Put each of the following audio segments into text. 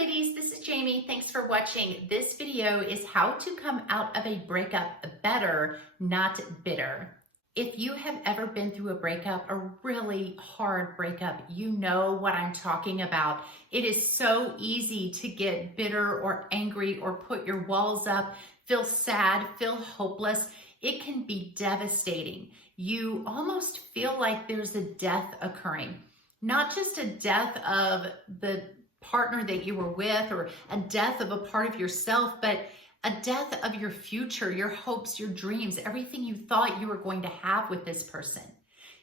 ladies, this is Jamie. Thanks for watching. This video is how to come out of a breakup better, not bitter. If you have ever been through a breakup, a really hard breakup, you know what I'm talking about. It is so easy to get bitter or angry or put your walls up, feel sad, feel hopeless. It can be devastating. You almost feel like there's a death occurring. Not just a death of the partner that you were with or a death of a part of yourself, but a death of your future, your hopes, your dreams, everything you thought you were going to have with this person.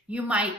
You might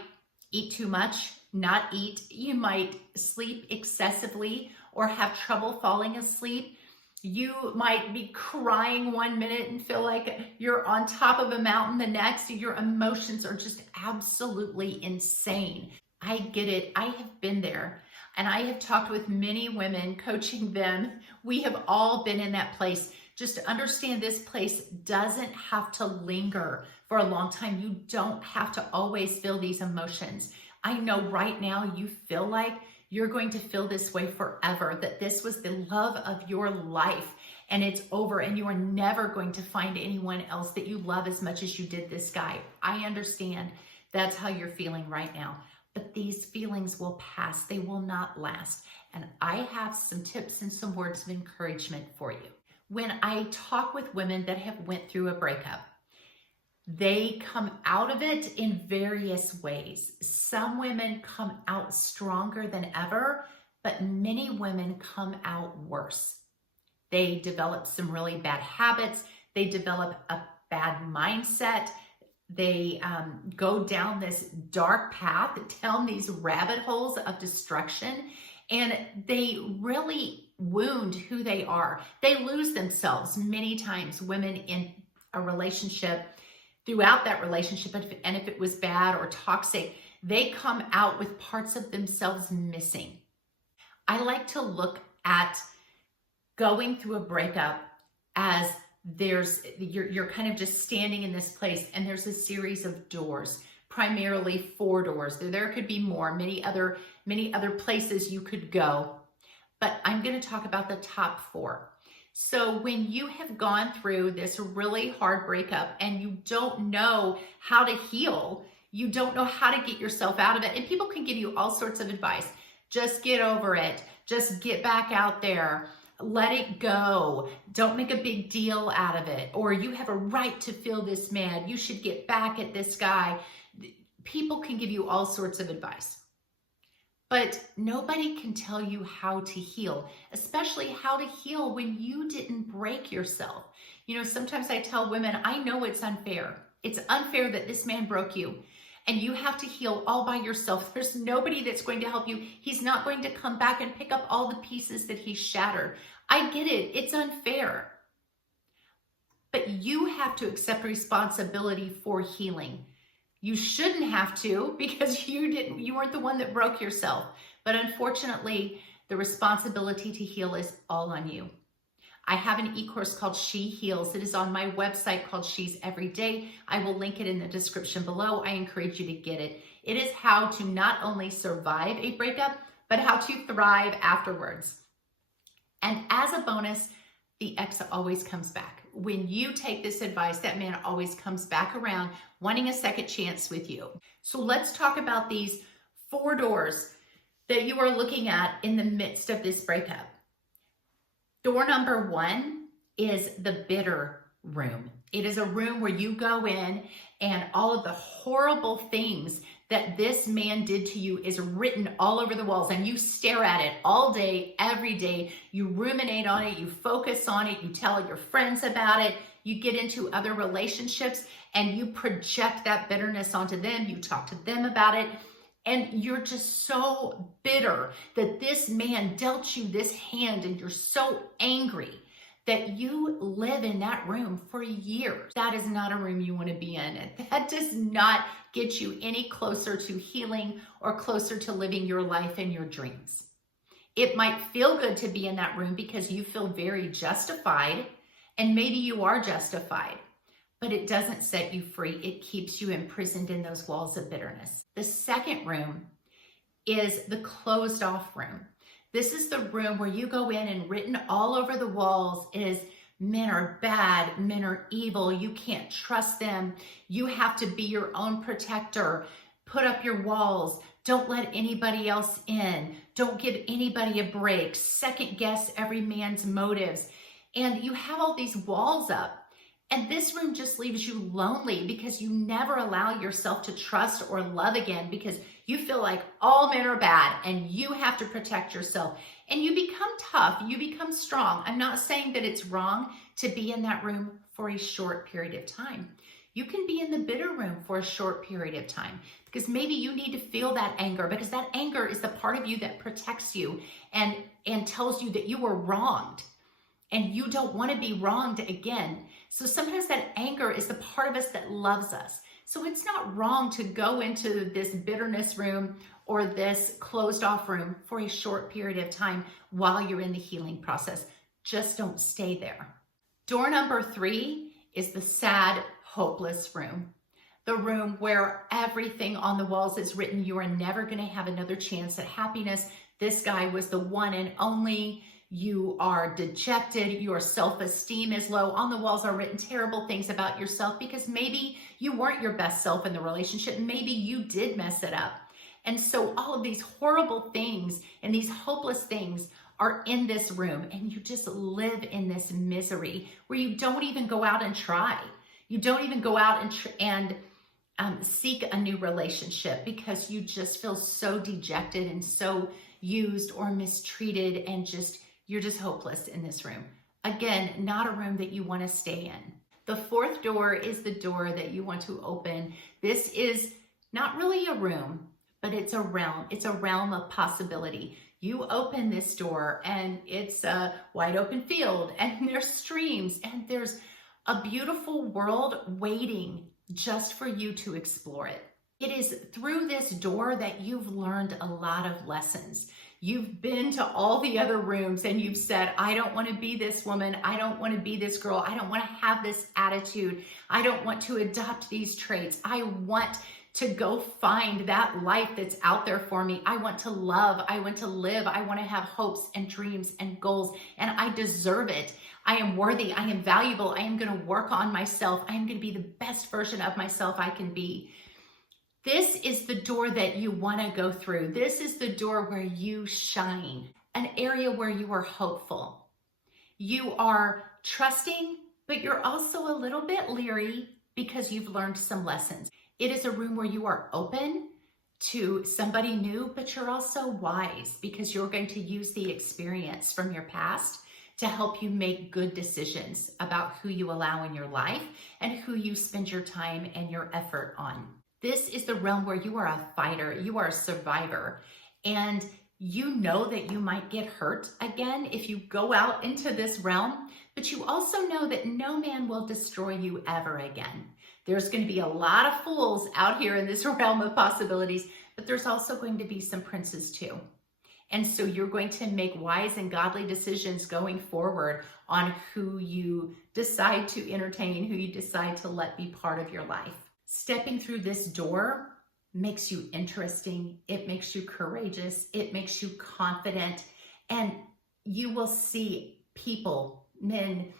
eat too much, not eat. You might sleep excessively or have trouble falling asleep. You might be crying one minute and feel like you're on top of a mountain the next. Your emotions are just absolutely insane. I get it. I have been there. And I have talked with many women, coaching them. We have all been in that place. Just understand this place doesn't have to linger for a long time. You don't have to always feel these emotions. I know right now you feel like you're going to feel this way forever, that this was the love of your life and it's over and you are never going to find anyone else that you love as much as you did this guy. I understand that's how you're feeling right now. But these feelings will pass. They will not last. And I have some tips and some words of encouragement for you. When I talk with women that have went through a breakup, they come out of it in various ways. Some women come out stronger than ever, but many women come out worse. They develop some really bad habits. They develop a bad mindset. They go down this dark path, down these rabbit holes of destruction, and they really wound who they are. They lose themselves many times. Women in a relationship, throughout that relationship, and if it was bad or toxic, they come out with parts of themselves missing. I like to look at going through a breakup as you're kind of just standing in this place and there's a series of doors, primarily 4 doors. There could be more, many other places you could go, but I'm going to talk about the top 4. So when you have gone through this really hard breakup and you don't know how to heal, you don't know how to get yourself out of it, and people can give you all sorts of advice. Just get over it. Just get back out there. Let it go. Don't make a big deal out of it. Or you have a right to feel this mad. You should get back at this guy. People can give you all sorts of advice. But nobody can tell you how to heal, especially how to heal when you didn't break yourself. You know, sometimes I tell women, I know it's unfair. It's unfair that this man broke you. And you have to heal all by yourself. There's nobody that's going to help you. He's not going to come back and pick up all the pieces that he shattered. I get it. It's unfair. But you have to accept responsibility for healing. You shouldn't have to, because you weren't the one that broke yourself. But unfortunately, the responsibility to heal is all on you. I have an e-course called She Heals. It is on my website called She's Every Day. I will link it in the description below. I encourage you to get it. It is how to not only survive a breakup, but how to thrive afterwards. And as a bonus, the ex always comes back. When you take this advice, that man always comes back around wanting a second chance with you. So let's talk about these 4 doors that you are looking at in the midst of this breakup. Door number 1 is the bitter room. It is a room where you go in and all of the horrible things that this man did to you is written all over the walls, and you stare at it all day, every day. You ruminate on it, you focus on it, you tell your friends about it, you get into other relationships and you project that bitterness onto them. You talk to them about it. And you're just so bitter that this man dealt you this hand, and you're so angry that you live in that room for years. That is not a room you want to be in. That does not get you any closer to healing or closer to living your life and your dreams. It might feel good to be in that room because you feel very justified, and maybe you are justified. But it doesn't set you free. It keeps you imprisoned in those walls of bitterness. The second room is the closed off room. This is the room where you go in and written all over the walls is men are bad, men are evil, you can't trust them, you have to be your own protector, put up your walls, don't let anybody else in, don't give anybody a break, second guess every man's motives. And you have all these walls up. And this room just leaves you lonely because you never allow yourself to trust or love again because you feel like all men are bad and you have to protect yourself. And you become tough, you become strong. I'm not saying that it's wrong to be in that room for a short period of time. You can be in the bitter room for a short period of time because maybe you need to feel that anger because that anger is the part of you that protects you and tells you that you were wronged. And you don't want to be wronged again. So sometimes that anger is the part of us that loves us. So it's not wrong to go into this bitterness room or this closed off room for a short period of time while you're in the healing process. Just don't stay there. Door number 3 is the sad, hopeless room. The room where everything on the walls is written, you are never going to have another chance at happiness. This guy was the one and only. You are dejected, your self-esteem is low. On the walls are written terrible things about yourself because maybe you weren't your best self in the relationship. Maybe you did mess it up. And so all of these horrible things and these hopeless things are in this room and you just live in this misery where you don't even go out and try. You don't even go out and seek a new relationship because you just feel so dejected and so used or mistreated and you're just hopeless in this room. Again, not a room that you want to stay in. The 4th door is the door that you want to open. This is not really a room, but it's a realm. It's a realm of possibility. You open this door and it's a wide open field and there's streams and there's a beautiful world waiting just for you to explore it. It is through this door that you've learned a lot of lessons. You've been to all the other rooms and you've said, I don't want to be this woman. I don't want to be this girl. I don't want to have this attitude. I don't want to adopt these traits. I want to go find that life that's out there for me. I want to love. I want to live. I want to have hopes and dreams and goals, and I deserve it. I am worthy. I am valuable. I am going to work on myself. I am going to be the best version of myself I can be. This is the door that you want to go through. This is the door where you shine, an area where you are hopeful. You are trusting, but you're also a little bit leery because you've learned some lessons. It is a room where you are open to somebody new, but you're also wise because you're going to use the experience from your past to help you make good decisions about who you allow in your life and who you spend your time and your effort on. This is the realm where you are a fighter, you are a survivor, and you know that you might get hurt again if you go out into this realm, but you also know that no man will destroy you ever again. There's going to be a lot of fools out here in this realm of possibilities, but there's also going to be some princes too. And so you're going to make wise and godly decisions going forward on who you decide to entertain, who you decide to let be part of your life. Stepping through this door makes you interesting. It makes you courageous. It makes you confident. And you will see people, men,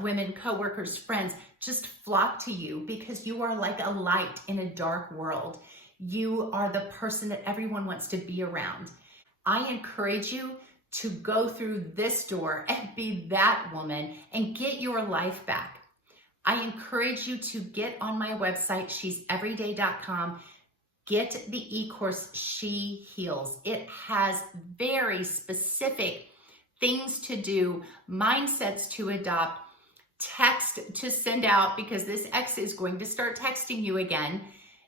women, coworkers, friends, just flock to you because you are like a light in a dark world. You are the person that everyone wants to be around. I encourage you to go through this door and be that woman and get your life back. I encourage you to get on my website, she'severyday.com, get the e-course, She Heals. It has very specific things to do, mindsets to adopt, text to send out because this ex is going to start texting you again.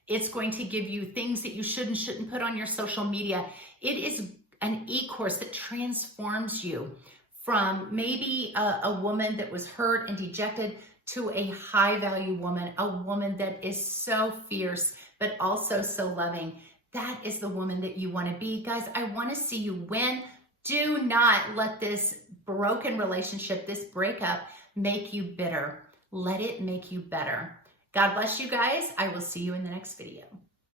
It's going to give you things that you should and shouldn't put on your social media. It is an e-course that transforms you from maybe a woman that was hurt and dejected to a high value woman, a woman that is so fierce, but also so loving. That is the woman that you want to be. Guys, I want to see you win. Do not let this broken relationship, this breakup, make you bitter. Let it make you better. God bless you guys. I will see you in the next video.